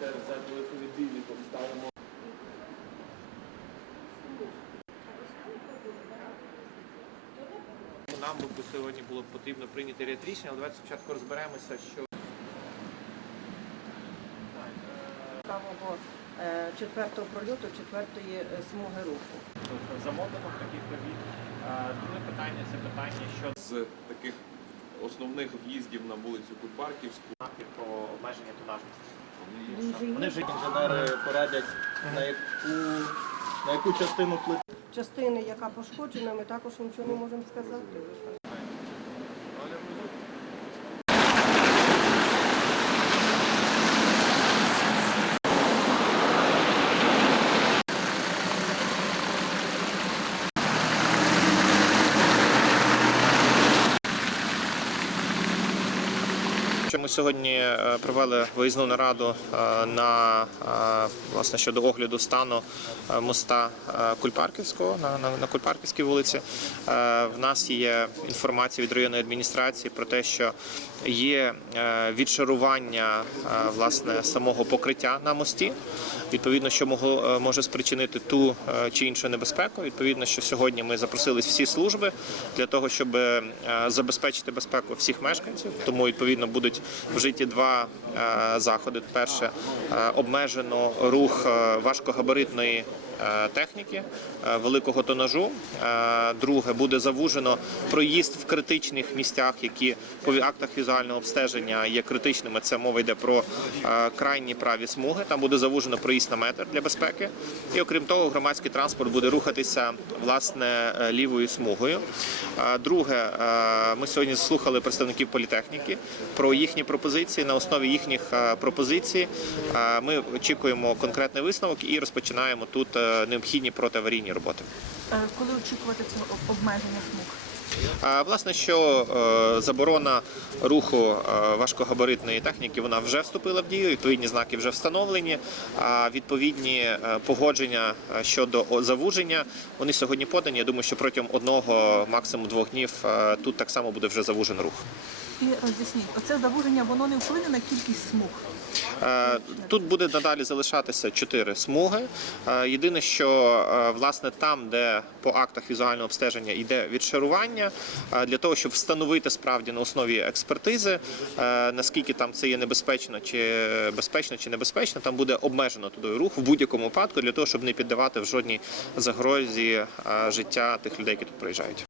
метр за далековідбійником ставимо. Нам би сьогодні було потрібно прийняти ряд рішень, але давайте спочатку розберемося, що правого е, четвертого прольоту, четвертої е, смуги руху. замовлено таких робіт. Друге питання це питання щодо з таких основних в'їздів на вулицю Кульбарківську. знаків про обмеження тонажності. Вони вже Інженери порадять, на яку, на яку частину плити. частини, яка пошкоджена, ми також нічого не можемо сказати. Сьогодні е, провели виїзну нараду е, на е, власне щодо огляду стану моста Кульпарківського на, на, Кульпарківській вулиці. В нас є інформація від районної адміністрації про те, що є відшарування власне самого покриття на мості. Відповідно, що могло може спричинити ту чи іншу небезпеку. Відповідно, що сьогодні ми запросили всі служби для того, щоб забезпечити безпеку всіх мешканців. Тому відповідно будуть вжиті два е, заходи. Перше е, обмежено рух е, важкогабаритної. Техніки великого тонажу. Друге буде завужено проїзд в критичних місцях, які по актах візуального обстеження є критичними. Це мова йде про крайні праві смуги. Там буде завужено проїзд на метр для безпеки. І окрім того, громадський транспорт буде рухатися власне лівою смугою. Друге, ми сьогодні слухали представників політехніки про їхні пропозиції. На основі їхніх е, пропозицій е, ми очікуємо конкретний висновок і розпочинаємо тут е, необхідні протиаварійні роботи. Коли очікувати цього обмеження смуг? Власне, що заборона руху важкогабаритної техніки вона вже вступила в дію. Відповідні знаки вже встановлені. А відповідні погодження щодо завуження вони сьогодні подані. Я думаю, що протягом одного, максимум двох днів тут так само буде вже завужений рух. І роз'ясніть, оце завуження воно не вплине на кількість смуг. Е, Тут буде надалі залишатися чотири смуги. Е, Єдине, що е, власне там, де по актах візуального обстеження йде відшарування, е, для того, щоб встановити справді на основі експертизи, е, наскільки там це є небезпечно, чи безпечно, чи небезпечно, там буде обмежено туди рух в будь-якому випадку для того, щоб не піддавати в жодній загрозі е, життя тих людей, які тут приїжджають.